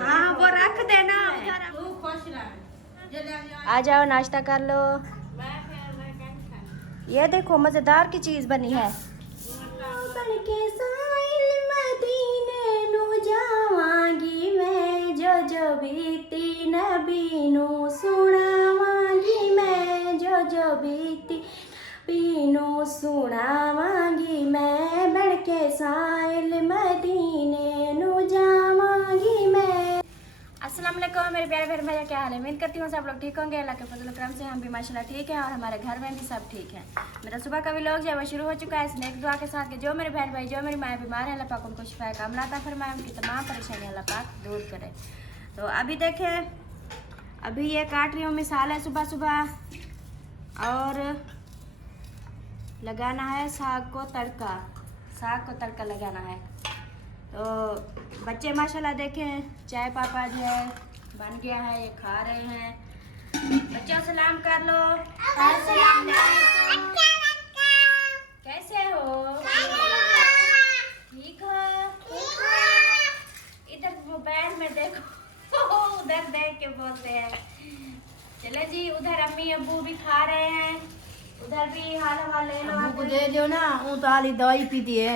हाँ वो रख देना। आ जाओ नाश्ता कर लो। ये देखो मजेदार की चीज बनी है। जावांगी मैं जो जो बीती नबीनू सुनावांगी मैं जो जो बीती बीनू सुनावांगी मैं बढ़ के साइल मदीने नु जावांगी मैं। अस्सलाम वालेकुम मेरे प्यारे प्यारे भाई, क्या हाल है? उम्मीद करती हूँ सब लोग ठीक होंगे। अल्लाह के फजल करम से हम भी माशाल्लाह ठीक हैं और हमारे घर में भी सब ठीक है। मेरा सुबह का व्लॉग जो है वो शुरू हो चुका है इस नेक दुआ के साथ कि जो मेरे बहन भाई जो मेरी माँ बीमार है अल्लाह पाक उनको शिफा कामला अता फरमाए, उनकी तमाम परेशानी अल्लाह पाक दूर करे। तो अभी देखें, अभी ये काट रही हूँ मिसाल है सुबह सुबह, और लगाना है साग को तड़का। साग को तड़का लगाना है। तो बच्चे माशाल्लाह देखें चाय पापा जो है बन गया है, ये खा रहे हैं। बच्चों सलाम कर लो। कैसे हो? ठीक हो? इधर मोबाइल में देखो उधर देख के बोलते हैं। चले जी, उधर अम्मी अब्बू भी खा रहे हैं, उधर भी हाल हवा ले लो। अब्बू को दे दो ना, वो तो हाली दवाई पीती है।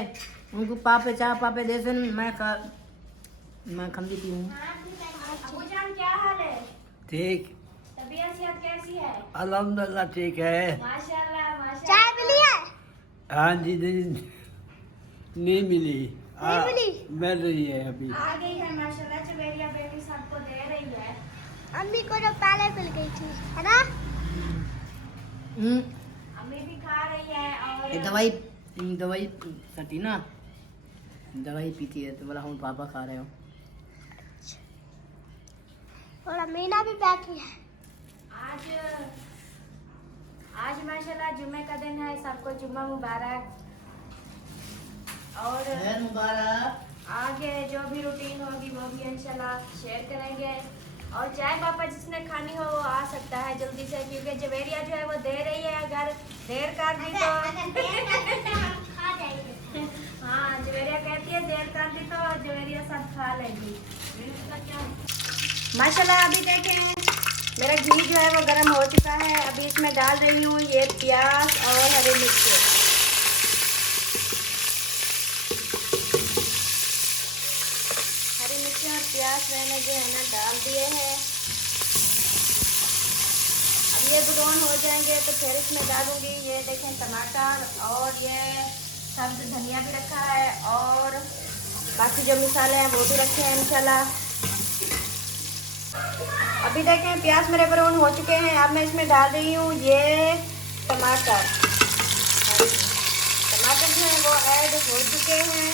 उनको पापे चाह पापे दे दे, मैं खमदी पी हूँ। अबूजान क्या हाल है? ठीक, तबीयत सेहत कैसी है? अल्हम्दुलिल्लाह ठीक है। माशाल्लाह माशाल्लाह। चाय मिली है? हाँ जी, नहीं मिली। मिल रही है अभी। आ गई है माशाल्लाह। चवेरिया बेटी सबको दे रही है। अम्मी को जो पहले मिल गई थी, है ना? अम्मी भी खा रही है और दवाई सटी ना, दवाई पीती है तो बोला हम पापा खा रहे हो। और अमीना भी बैठी है। आज माशाल्लाह जुम्मे का दिन है, सबको जुम्मा मुबारक। और मुबारक। आगे जो भी रूटीन होगी वो भी इंशाल्लाह शेयर करेंगे। और चाय पापा जिसने खानी हो वो आ सकता है जल्दी से, क्योंकि जवेरिया जो है वो दे रही है। अगर देर कर दी तो खा जाएंगे। हाँ, जवेरिया कहती है देर कर दी तो जवेरिया सब खा लेगी। माशाल्लाह अभी देखें मेरा घी जो है वो गर्म हो चुका है। अभी इसमें डाल रही हूँ ये प्याज और हरी मिर्च। हरी मिर्च और प्याज मैंने जो है ना डाल दिए हैं। अब ये ब्राउन हो जाएंगे तो फिर इसमें डालूंगी ये देखें टमाटर, और ये सब्ज धनिया भी रखा है, और बाकी जो मसाले हैं वो भी रखे हैं इंशाल्लाह। अभी देखें प्याज मेरे ब्राउन हो चुके हैं। अब मैं इसमें डाल रही हूँ ये टमाटर। टमाटर जो है वो ऐड हो चुके हैं,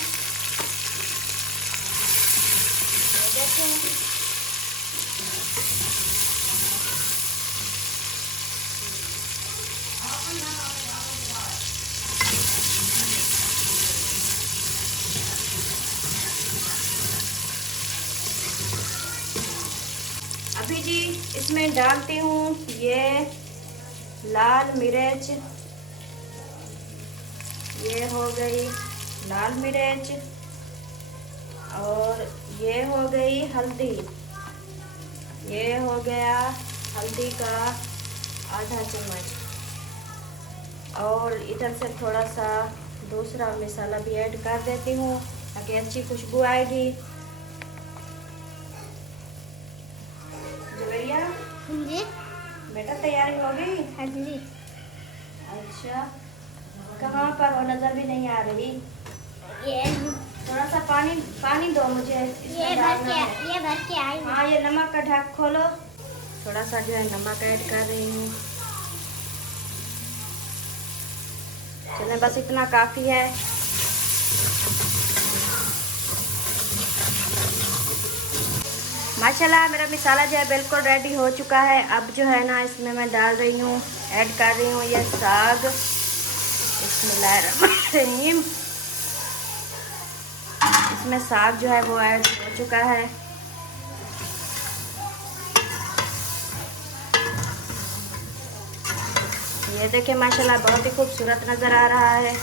ये देखें। अभी जी इसमें डालती हूँ ये लाल मिर्च। ये हो गई लाल मिर्च, और ये हो गई हल्दी। ये हो गया हल्दी का आधा चम्मच, और इधर से थोड़ा सा दूसरा मसाला भी ऐड कर देती हूँ ताकि अच्छी खुशबू आएगी। जी बेटा तैयारी हो गई? हाँ जी। अच्छा, कहाँ पर हो? नजर भी नहीं आ रही। ये थोड़ा सा पानी दो मुझे। ये भर के आई। हाँ, ये नमक का ढक खोलो। थोड़ा सा जो है नमक ऐड कर रही हूँ। चले बस इतना काफ़ी है। माशाल्लाह मेरा मसाला जो है बिल्कुल रेडी हो चुका है। अब जो है ना इसमें मैं डाल रही हूँ, ऐड कर रही हूँ ये साग। बिस्मिल्लाहिर्रहमानिर्रहीम। इसमें साग जो है वो ऐड हो चुका है। ये देखिए माशाल्लाह बहुत ही खूबसूरत नज़र आ रहा है।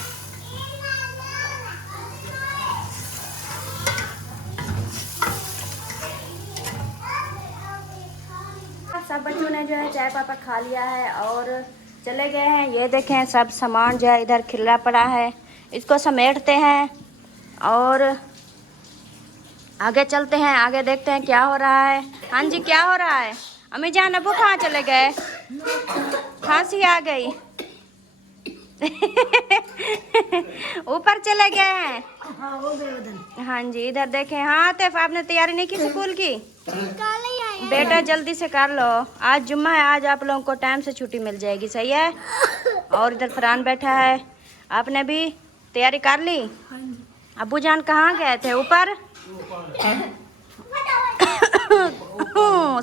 अब्बू ने जो है चाय पापा खा लिया है और चले गए हैं। ये देखें सब सामान जो है इधर खिला पड़ा है, इसको समेटते हैं और आगे चलते हैं, आगे देखते हैं क्या हो रहा है। हाँ जी, क्या हो रहा है? अम्मी जान अब्बू कहाँ चले गए? खांसी आ गई ऊपर चले गए हैं। हाँ वो गए उधर। हाँ जी, इधर देखें। हाँ आतिफ, आपने तैयारी नहीं की स्कूल की? बेटा जल्दी से कर लो, आज जुम्मा है, आज आप लोगों को टाइम से छुट्टी मिल जाएगी, सही है। और इधर फरहान बैठा है, आपने भी तैयारी कर ली? अब्बू जान कहाँ गए थे? ऊपर।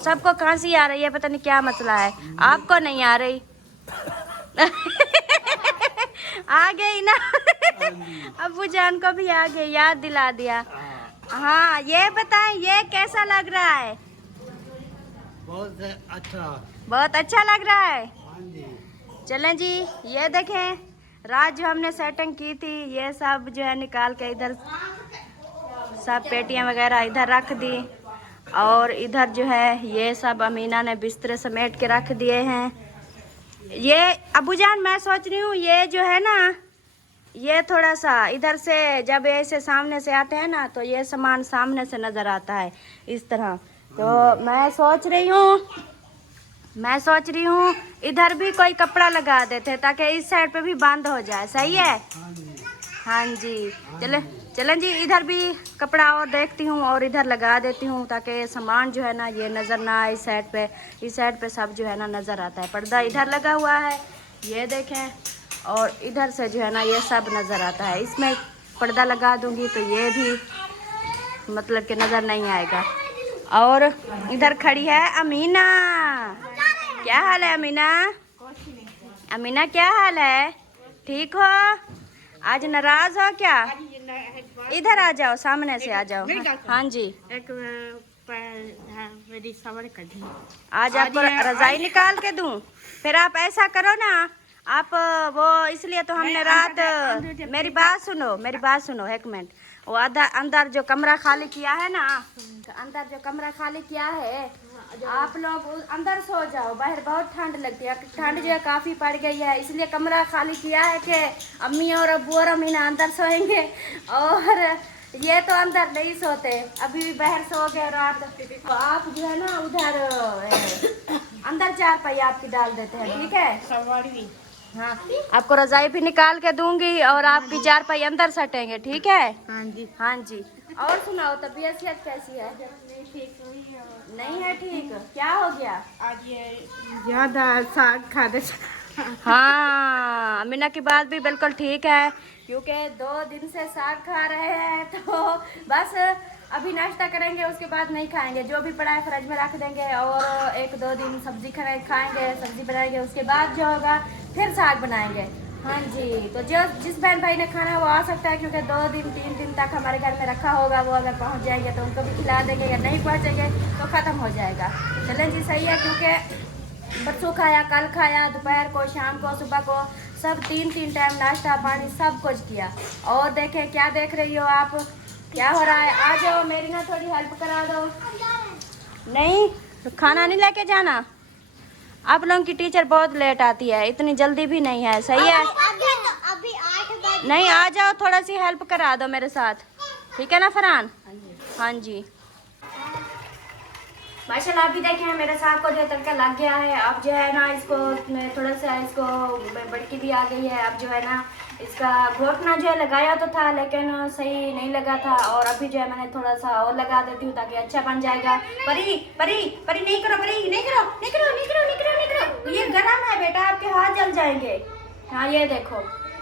सबको खांसी आ रही है, पता नहीं क्या मसला है, आपको नहीं आ रही? आ गई ना अब्बू जान को भी आ गई, याद दिला दिया। हाँ ये बताएं, ये कैसा लग रहा है? बहुत अच्छा। बहुत अच्छा लग रहा है। हाँ जी। चलें जी, ये देखें रात जो हमने सेटिंग की थी, ये सब जो है निकाल के इधर सब पेटियां वगैरह इधर रख दी और इधर जो है ये सब अमीना ने बिस्तर समेट के रख दिए हैं। ये अब्बू जान मैं सोच रही हूँ ये जो है ना, ये थोड़ा सा इधर से जब ऐसे सामने से आते हैं ना तो ये सामान सामने से नज़र आता है इस तरह। तो मैं सोच रही हूँ इधर भी कोई कपड़ा लगा देते ताकि इस साइड पे भी बंद हो जाए, सही है? हाँ जी, चलें जी, इधर भी कपड़ा और देखती हूँ और इधर लगा देती हूँ ताकि सामान जो है ना ये नज़र ना आए इस साइड पे। इस साइड पे सब जो है ना नज़र आता है। पर्दा इधर लगा हुआ है, ये देखें, और इधर से जो है ना ये सब नज़र आता है। इसमें पर्दा लगा दूँगी तो ये भी मतलब कि नज़र नहीं आएगा। और इधर खड़ी है अमीना। क्या हाल है अमीना? अमीना क्या हाल है? ठीक हो? आज नाराज हो क्या? इधर आ जाओ, सामने से आ जाओ। हाँ जी, आज आपको रजाई निकाल के दूं? फिर आप ऐसा करो ना, आप वो इसलिए तो हमने रात, मेरी बात सुनो एक मिनट। वो अंदर जो कमरा खाली किया है ना, अंदर जो कमरा खाली किया है, आप लोग अंदर सो जाओ, बाहर बहुत ठंड लगती है, ठंड जो है काफ़ी पड़ गई है, इसलिए कमरा खाली किया है कि अम्मी और अब्बू और अमीना अंदर सोएंगे और ये तो अंदर नहीं सोते, अभी भी बाहर सो गए रात। तो आप जो है ना उधर अंदर चारपाई आपकी डाल देते हैं, ठीक है? हाँ, आपको रजाई भी निकाल के दूंगी और आपकी चारपाई अंदर सटेंगे, ठीक है? हाँ जी। हाँ जी। और सुनाओ, तबीयत कैसी है? नहीं है ठीक, क्या हो गया? आज ये ज़्यादा साग खा दे। हाँ, अमीना की बात भी बिल्कुल ठीक है, क्योंकि 2 दिन से साग खा रहे हैं तो बस अभी नाश्ता करेंगे, उसके बाद नहीं खाएंगे, जो भी पड़ा है फ्रिज में रख देंगे और 1-2 दिन सब्जी खाएंगे, सब्जी बनाएंगे, उसके बाद जो होगा फिर साग बनाएंगे। हाँ जी, तो जिस बहन भाई ने खाना वो आ सकता है, क्योंकि 2 दिन 3 दिन तक हमारे घर में रखा होगा, वो अगर पहुंच जाएंगे तो उनको भी खिला देंगे, या नहीं पहुंचेंगे तो ख़त्म हो जाएगा। चलें जी, सही है, क्योंकि परसों खाया, कल खाया, दोपहर को, शाम को, सुबह को, सब 3-3 टाइम नाश्ता पानी सब कुछ किया। और देखें, क्या देख रही हो आप? क्या हो रहा है? आ जाओ, मेरी ना थोड़ी हेल्प करा दो। नहीं तो खाना नहीं लेके जाना? आप लोगों की टीचर बहुत लेट आती है, इतनी जल्दी भी नहीं है, सही है? अभी 8 बजे। नहीं, आ जाओ, थोड़ा सी हेल्प करा दो मेरे साथ, ठीक है ना फरहान? हाँ जी। माशाल्लाह अभी देखें मेरे साग को जो है तड़का लग गया है। अब जो है ना इसको थोड़ा सा इसको बड़की भी आ गई है। अब जो है ना इसका घोटना जो है लगाया तो था, लेकिन सही नहीं लगा था, और अभी जो है मैंने थोड़ा सा और लगा देती हूँ ताकि अच्छा बन जाएगा। परी परी परी नहीं करो, परी नहीं करो, नहीं करो, नहीं करो, नहीं करो, नहीं करो, ये गरम है बेटा, आपके हाथ जल जाएंगे। हाँ ये देखो,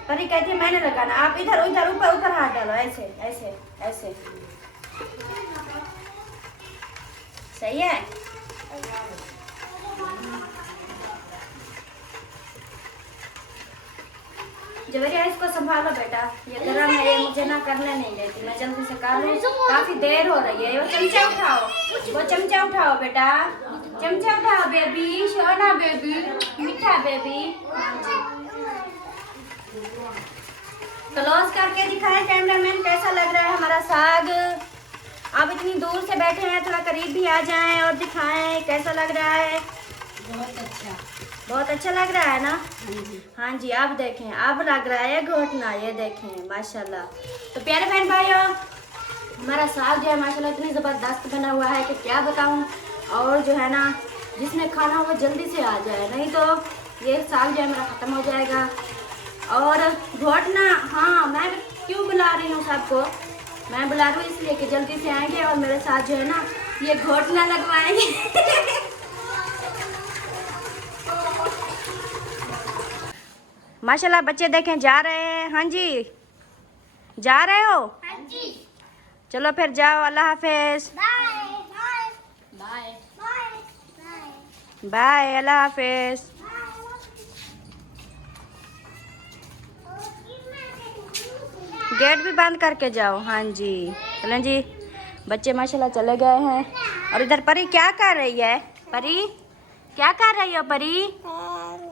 परी कहती है मैंने लगाना, आप इधर उधर ऊपर ऊपर हाथ डालो, ऐसे ऐसे ऐसे, सही है? जबरिया इसको संभालो बेटा, ये गरम है, ये मुझे ना करने नहीं देती, मैं जल्दी से कर लूँ, काफी देर हो रही है। वो चमचा उठाओ, वो चमचा उठाओ बेटा, चमचा उठाओ बेबी, सोना बेबी, मीठा बेबी। क्लोज करके दिखाएं कैमरामैन, कैसा लग रहा है हमारा साग? आप इतनी दूर से बैठे हैं, थोड़ा करीब भी आ जाएं और दिखाएं कैसा लग रहा है। बहुत अच्छा लग रहा है ना? हाँ जी, अब देखें, अब लग रहा है घोटना, ये देखें माशाल्लाह। तो प्यारे बहन भाइयों, हमारा साग जो है माशाल्लाह इतनी ज़बरदस्त बना हुआ है कि क्या बताऊं। और जो है ना, जिसने खाना हो वो जल्दी से आ जाए, नहीं तो ये साग जो है मेरा ख़त्म हो जाएगा। और घोटना, हाँ मैं क्यों बुला रही हूँ सबको, मैं बुला रही हूँ इसलिए कि जल्दी से आएंगे और मेरे साथ जो है ना ये घोटना लगवाएंगे। माशाल्लाह बच्चे देखें जा रहे हैं। हाँ जी, जा रहे हो? हाँ जी। चलो फिर जाओ, अल्लाह हाफिज। बाय बाय बाय, अल्लाह हाफिज। गेट भी बंद करके जाओ। हाँ जी, चलें जी। बच्चे माशाल्लाह चले गए हैं। और इधर परी क्या कर रही है? परी क्या कर रही हो? परी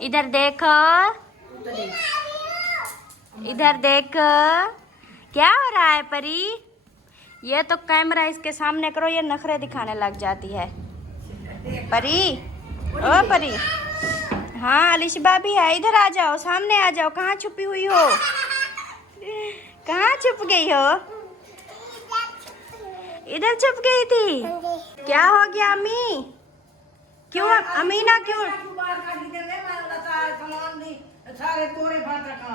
इधर देखो, इधर देखो, क्या हो रहा है परी? ये तो कैमरा इसके सामने करो, ये नखरे दिखाने लग जाती है। परी, ओ परी, हाँ अलिशबा भी है, इधर आ जाओ, सामने आ जाओ। कहाँ छुपी हुई हो? कहाँ छुप गई हो? इधर छुप गई थी। क्या हो गया अम्मी? क्यों अमीना क्यों? सारे तोरे भात रखा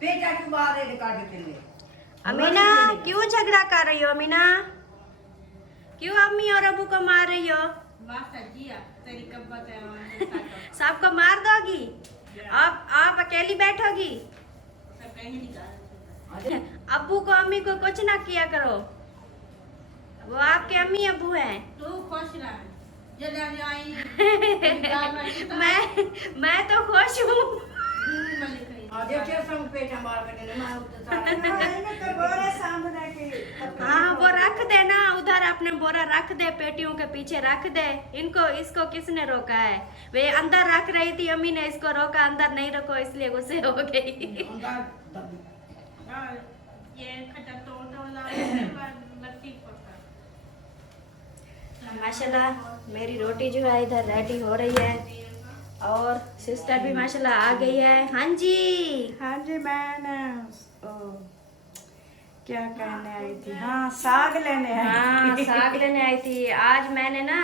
बेटा की बाहर ले काट के ले। अमीना क्यों झगड़ा कर रही हो? अमीना क्यों अम्मी और अबू को मार रही हो? सबको मार दोगी? आप अकेली बैठोगी? अब्बू को अम्मी को कुछ ना किया करो, वो आपके अम्मी अब्बू हैं। तू खुश रह, जल्दी आई। मैं तो खुश हूँ। देखिए संग पेटा मार के ने मार तो बोरे सामने की हाँ वो रख दे ना उधर, अपने बोरा रख दे, पेटियों के पीछे रख दे। इनको इसको किसने रोका है? वे अंदर रख रही थी, अम्मी ने इसको रोका अंदर नहीं रखो, इसलिए गुस्से हो गई। माशाल्लाह मेरी रोटी जो है इधर रेडी हो रही है और सिस्टर भी माशाल्लाह आ गई है। हाँ जी, हाँ जी, मैंने क्या कहने आई थी? हाँ, साग लेने आई हाँ साग लेने आई थी। आज मैंने ना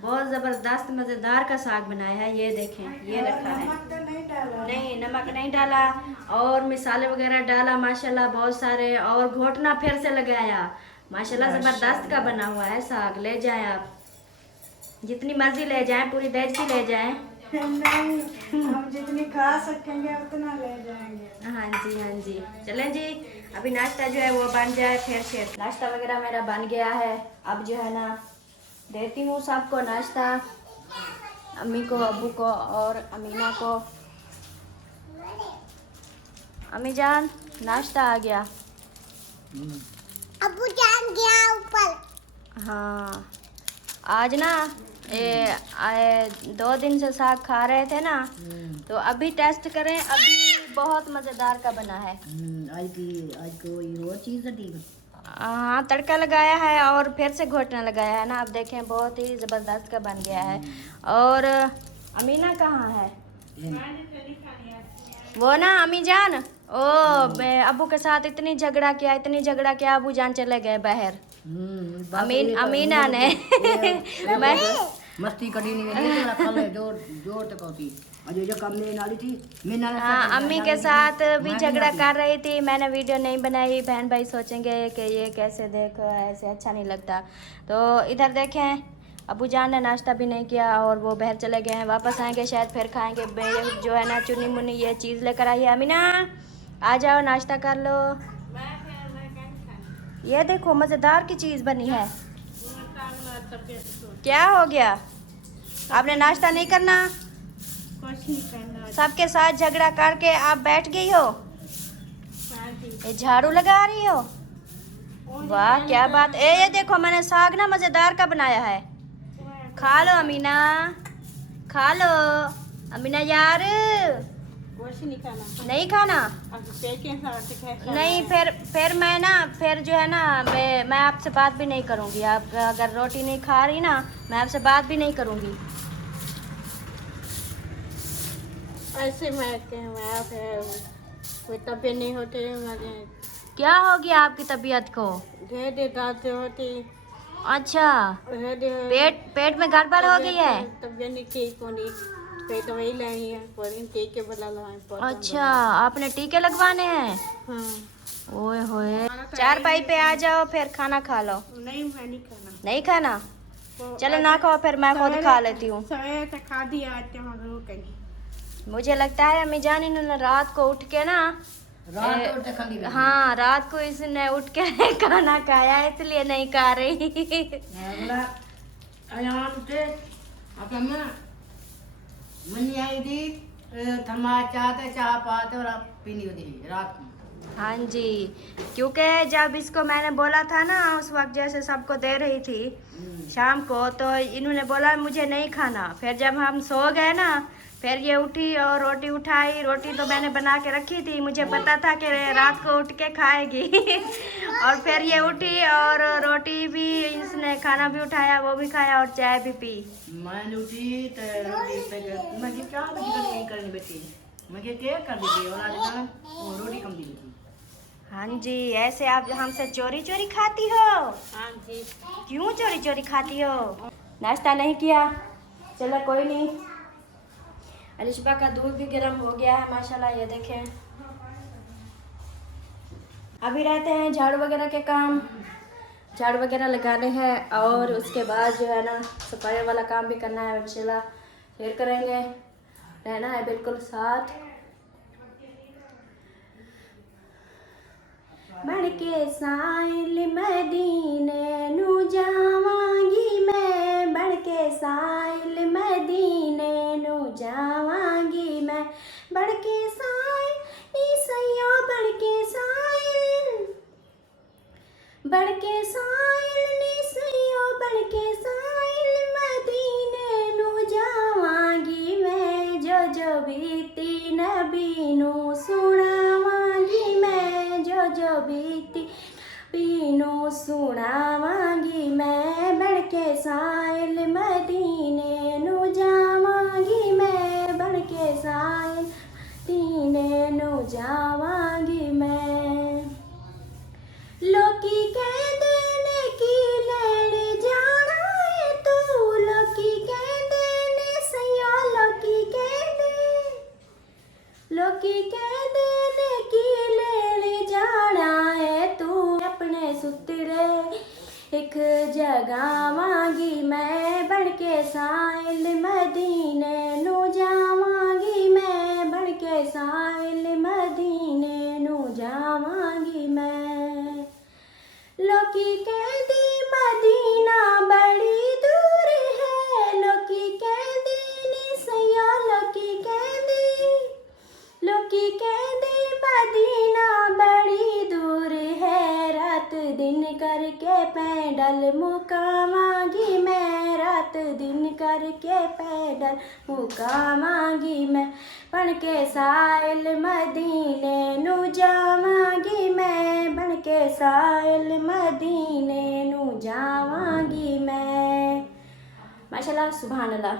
बहुत ज़बरदस्त मज़ेदार का साग बनाया है, ये देखें, ये रखा है। नमक तो नहीं डाला? नहीं नमक नहीं डाला और मिसाले वगैरह डाला माशाल्लाह बहुत सारे, और घोटना फिर से लगाया। माशाल्लाह ज़बरदस्त का बना हुआ है साग। ले जाएं आप, जितनी मर्जी ले जाएं, पूरी देसी ले जाएं। नहीं, हम जितनी खा सकेंगे उतना ले जाएंगे। हाँ जी, हाँ जी, चलें जी। अभी नाश्ता जो है वो बन जाए, फिर शेयर। नाश्ता वगैरह मेरा बन गया है, अब जो है ना देती हूँ सबको नाश्ता, अम्मी को, अब्बू को और अमीना को। अम्मी जान नाश्ता आ गया। अबू जान गया ऊपर। हाँ आज ना 2 दिन से साग खा रहे थे ना, तो अभी टेस्ट करें, अभी बहुत मज़ेदार का बना है। आज कोई और चीज थी। हाँ तड़का लगाया है और फिर से घोटना लगाया है ना, अब देखें बहुत ही ज़बरदस्त का बन गया है। और अमीना कहाँ है? वो ना अम्मी जान, अबू के साथ इतनी झगड़ा किया, इतनी झगड़ा किया, अबू जान चले गए बाहर। अमीना ने मैं मस्ती करी नहीं कल जोर जोर तक होती अजय जो काम नहीं नाली थी मीना। हाँ अम्मी के साथ भी झगड़ा कर रही थी, मैंने वीडियो नहीं बनाई, बहन भाई सोचेंगे कि ये कैसे, देखो ऐसे अच्छा नहीं लगता। तो इधर देखें अबू जान ने नाश्ता भी नहीं किया और वो बाहर चले गए हैं, वापस आएंगे शायद फिर खाएंगे। जो है ना चुनी मुनी ये चीज़ लेकर आई है। अमीना आ जाओ नाश्ता कर लो। ये देखो मज़ेदार की चीज़ बनी है। क्या हो गया? आपने नाश्ता नहीं करना? सबके साथ झगड़ा करके आप बैठ गई हो, ये झाड़ू लगा रही हो? वाह क्या बात। ये देखो मैंने साग ना मज़ेदार का बनाया है, खा लो अमीना, खा लो अमीना यार। नहीं खाना? नहीं फिर मैं ना, फिर जो है ना मैं आपसे बात भी नहीं करूँगी। आप अगर रोटी नहीं खा रही ना, मैं आपसे बात भी नहीं करूँगी। ऐसे मैं फिर कोई तबीयत नहीं होती हमारे क्या हो गया आपकी तबीयत को? ढेर रात होती अच्छा, पेट में गड़बड़ हो गई है। तबीयत नहीं ठीक होनी पेट वही नहीं है पर टीके बुला लो। अच्छा, आपने टीके लगवाने हैं? हाँ ओए होए, चारपाई पे आ जाओ फिर खाना खा लो। नहीं मैं नहीं खाना नहीं खाना? चलो ना खाओ, फिर मैं खुद खा लेती हूँ। सवेरे तक खा दिया आज हम रुकेंगे। मुझे लगता है अम्मी जान इन्होंने रात को उठ के ना हाँ रात को इसने उठ के खाना खाया है, इसलिए नहीं खा रही। चाह पाते और पीनी होती रात को। हाँ जी, क्योंकि जब इसको मैंने बोला था ना उस वक्त जैसे सबको दे रही थी शाम को, तो इन्होंने बोला मुझे नहीं खाना। फिर जब हम सो गए ना, फिर ये उठी और रोटी उठाई। रोटी तो मैंने बना के रखी थी, मुझे पता था कि रात को उठ के खाएगी। और फिर ये उठी और रोटी भी इसने खाना भी उठाया, वो भी खाया और चाय भी पी। मैं उठी तो रोटी मैं क्या करने बैठी मैं क्या कर देती और रोटी कम दी। हाँ जी, ऐसे आप हमसे चोरी चोरी खाती हो? हाँ जी। क्यों चोरी चोरी खाती हो? नाश्ता नहीं किया? चलो कोई नहीं। अलिशबा का दूध भी गर्म हो गया है माशाल्लाह, ये देखें। अभी रहते हैं झाड़ू वगैरह के काम, झाड़ू वगैरह लगाने हैं और उसके बाद जो है ना सफाई वाला काम भी करना है। इंशाल्लाह शेयर करेंगे, रहना है बिल्कुल साथ। बढ़ के साइल मदीने नू जावांगी मैं, बढ़ के साइल मदीने नू जावांगी मैं, बढ़ के साइल ईसैया बढ़ के साइल, बढ़ के साइल ईसैया बढ़ के साइल मदीने नू जावांगी मैं, जो जो बीती नबी नू सुनावांगी मैं, जो बीती पीनो सुनावांगी मैं, बढ़ के साइल मदीने नू जावांगी मैं, बढ़ के साइल मदीने नू जावांगी मैं। लोकी कहंदे ने की लैण जाना है तू, लोकी कहंदे ने सैया लोकी कहंदे ने की लैण जाना है तू, अपने सुतरे एक जगावांगी मैं, बढ़ के साइल मदीने नू जावांगी मैं, बढ़ के साइल मदीने नू जावांगी मैं। लोकी कहंदी मदीना बड़ी दूर है, लोकी कहंदी नी सैया लोकी कहंदी मदीना बड़ी दूर है, रात दिन करके पैदल मुकावांगी मैं, रात दिन करके पैदल मुकावांगी मैं, बढ़ के साइल मदीने नू जावांगी मैं, बढ़ के साइल मदीने नू जावांगी मैं। माशाल्लाह सुभान अल्लाह।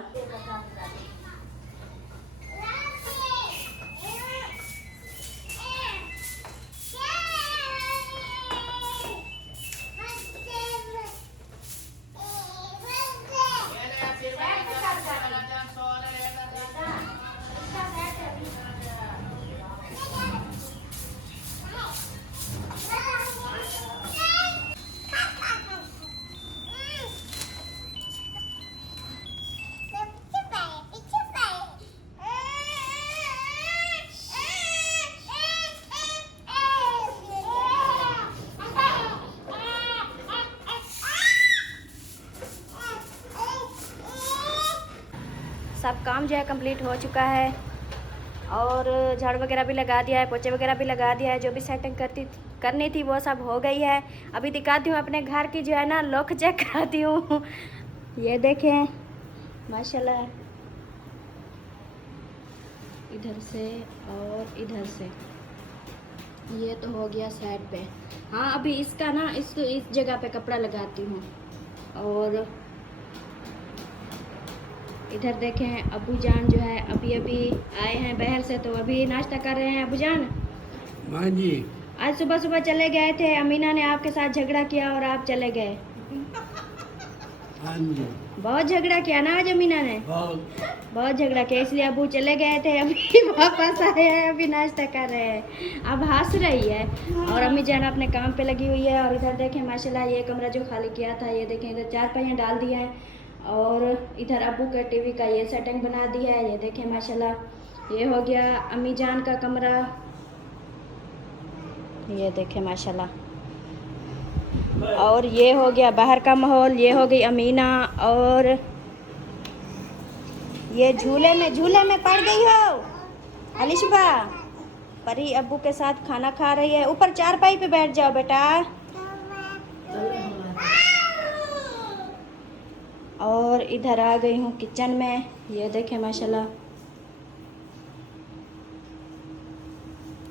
सब काम जो है कंप्लीट हो चुका है और झाड़ू वगैरह भी लगा दिया है, पोछे वगैरह भी लगा दिया है, जो भी सेटिंग करनी थी वो सब हो गई है। अभी दिखाती हूँ अपने घर की जो है ना लुक चेक कराती हूँ। ये देखें माशाल्लाह, इधर से और इधर से ये तो हो गया साइड पे। हाँ अभी इसका ना इस जगह पे कपड़ा लगाती हूँ और इधर देखें अबू जान जो है अभी अभी आए हैं बाहर से, तो अभी नाश्ता कर रहे हैं। अबू जान, हाँ जी। आज सुबह सुबह चले गए थे, अमीना ने आपके साथ झगड़ा किया और आप चले गए। हाँ जी। बहुत झगड़ा किया ना आज अमीना ने, बहुत झगड़ा किया, इसलिए अबू चले गए थे, अभी वापस आए हैं, अभी नाश्ता कर रहे हैं। अब हंस रही है और अम्मी जान अपने काम पे लगी हुई है। और इधर देखें माशाल्लाह ये कमरा जो खाली किया था, ये देखें इधर 4 पहिया डाल दिया है और इधर अबू का टीवी का ये सेटिंग बना दिया है। ये देखें माशाल्लाह ये हो गया अम्मी जान का कमरा, ये देखें माशाल्लाह। और ये हो गया बाहर का माहौल, ये हो गई अमीना। और ये झूले में पड़ गई हो अलिशबा, परी अब्बू के साथ खाना खा रही है। ऊपर 4 पाई पे बैठ जाओ बेटा। और इधर आ गई हूँ किचन में, ये देखें माशाल्लाह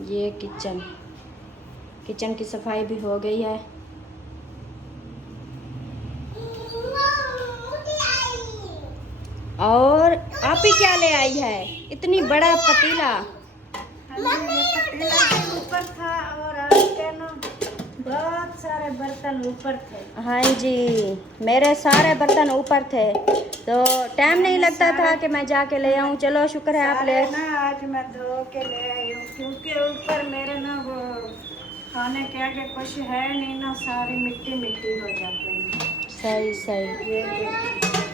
ये किचन की सफाई भी हो गई है। और आप ही क्या ले आई है इतनी बड़ा पतीला? पतीला के ऊपर था और आपके ना बहुत सारे बर्तन ऊपर थे। हाँ जी, मेरे सारे बर्तन ऊपर थे, तो टाइम नहीं लगता था कि मैं जाके ले आऊँ। चलो शुक्र है आप ले। ना आज मैं धो के ले आई हूँ, क्योंकि ऊपर मेरे ना वो खाने के आगे कुछ है नहीं ना, सारी मिट्टी हो जाते हैं। सही। ये देखिए,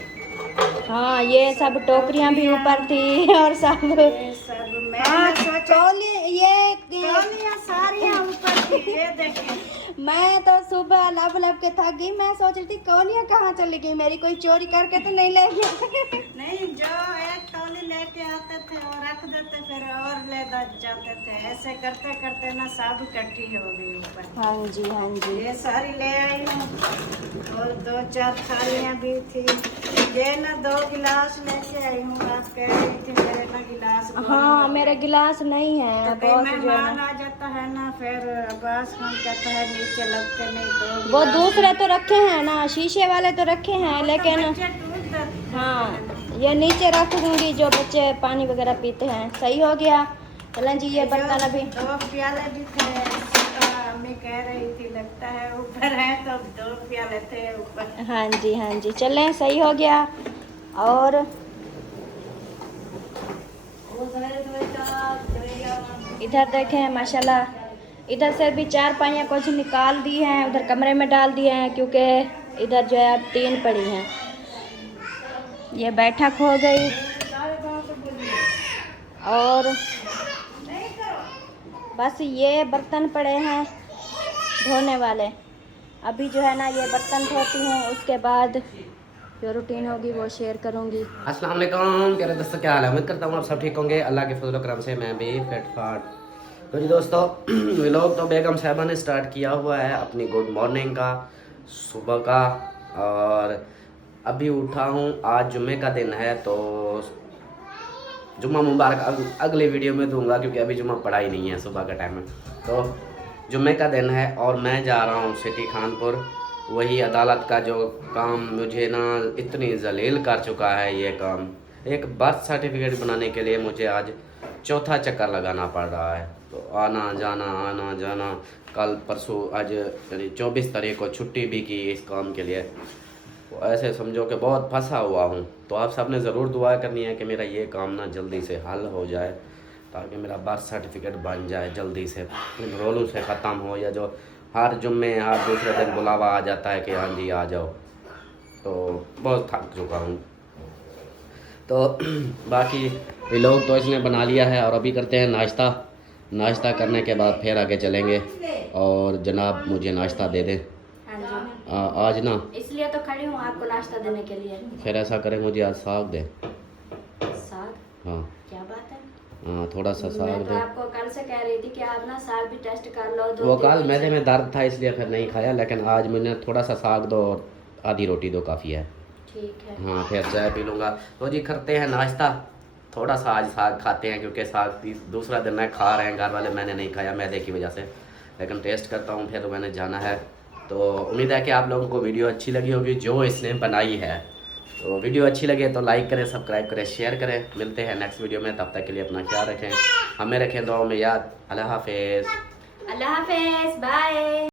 हाँ ये सब टोकरियाँ भी ऊपर थी और सब ये सब हाँ, ये तौलियाँ सारियाँ ऊपर थी। ये देखिए, मैं तो सुबह लब के थक गई। मैं सोच रही थी कौलियाँ कहाँ चली गई मेरी, कोई चोरी करके तो नहीं ले गया। नहीं, जो एक तौली लेके आते थे और रख देते, फिर और ले जाते थे। ऐसे करते करते ना सब इकट्ठी हो गई ऊपर। हाँ जी। ये सारी ले आई हूँ और 2-4 थालियाँ भी थी। ये ना 2 गिलास लेके आई हूँ, आप कह रही थी मेरे ना गिलास। हाँ मेरे गिलास नहीं है, तो बहुत कई जो है मेहमान ना आ जाता है ना, फिर अब्बास खान कहता है नीचे लगते नहीं, 2 वो गिलास दूसरे तो रखे हैं ना, शीशे वाले तो रखे हैं, लेकिन बच्चे टूट जाते। हाँ ये नीचे रख दूंगी जो बच्चे पानी वगैरह पीते हैं। सही हो गया। चलें जी, ये बर्तन अभी 2 प्याले भी थे, तो अम्मी कह रही थी लगता है ऊपर है, तो 2 प्याले थे ऊपर। हाँ जी चलें, सही हो गया। और इधर देखें माशाल्लाह, इधर से भी 4 पाइयाँ कुछ निकाल दी हैं, उधर कमरे में डाल दिए हैं, क्योंकि इधर जो है अब 3 पड़ी हैं। ये बैठक हो गई और बस ये बर्तन पड़े हैं धोने वाले। अभी जो है ना ये बर्तन धोती हूँ, उसके बाद जो रूटीन होगी वो शेयर करूँगी। अस्सलाम वालेकुम, प्यारे दोस्तों, क्या हाल है? उम्मीद करता हूँ आप सब ठीक होंगे। अल्लाह के फजल करम से मैं भी फिट फाट। तो जी दोस्तों, व्लॉग तो बेगम साहिबा ने स्टार्ट किया हुआ है अपनी गुड मॉर्निंग का, सुबह का। और अभी उठा हूँ, आज जुम्मे का दिन है, तो जुम्मा मुबारक अगली वीडियो में दूंगा, क्योंकि अभी जुम्मा पढ़ा ही नहीं है, सुबह का टाइम है। तो जुम्मे का दिन है और मैं जा रहा हूँ सिटी खानपुर। वही अदालत का जो काम मुझे ना इतनी जलील कर चुका है, ये काम। एक बर्थ सर्टिफिकेट बनाने के लिए मुझे आज 4था चक्कर लगाना पड़ रहा है। तो आना जाना, कल परसों, आज यानी 24 तारीख को छुट्टी भी की इस काम के लिए। तो ऐसे समझो कि बहुत फंसा हुआ हूँ। तो आप सब ने ज़रूर दुआ करनी है कि मेरा ये काम ना जल्दी से हल हो जाए, ताकि मेरा बर्थ सर्टिफिकेट बन जाए जल्दी से, इन रोलों से ख़त्म हो। या जो हर जुम्मे हर दूसरे दिन बुलावा आ जाता है कि हाँ जी आ जाओ, तो बहुत थक चुका हूँ। तो बाकी व्लॉग तो इसने बना लिया है और अभी करते हैं नाश्ता करने के बाद फिर आगे चलेंगे। और जनाब मुझे नाश्ता दे दें। हाँ जी, आज ना इसलिए तो खड़ी हूँ आपको नाश्ता देने के लिए। फिर ऐसा करें, मुझे आज साग दें। साग? हाँ क्या बात है? हाँ, थोड़ा सा साग मैं तो दें। आपको कल से कह रही थी कि आप ना साग भी टेस्ट कर लो। वो कल मैदे में दर्द था इसलिए फिर नहीं खाया, लेकिन आज मैंने थोड़ा सा साग दो और आधी रोटी दो, काफ़ी है। ठीक है। हाँ, फिर चाय पी लूँगा। तो जी करते हैं नाश्ता। थोड़ा सा आज साग खाते हैं, क्योंकि साग दूसरा दिन मैं खा रहे हैं घर वाले, मैंने नहीं खाया मैदे की वजह से, लेकिन टेस्ट करता हूँ, फिर मैंने जाना है। तो उम्मीद है कि आप लोगों को वीडियो अच्छी लगी होगी जो इसने बनाई है। तो वीडियो अच्छी लगे तो लाइक करें, सब्सक्राइब करें, शेयर करें। मिलते हैं नेक्स्ट वीडियो में, तब तक के लिए अपना ख्याल रखें, हमें रखें दुआओं में याद। अल्लाह हाफिज़। अल्लाह हाफिज़, बाय।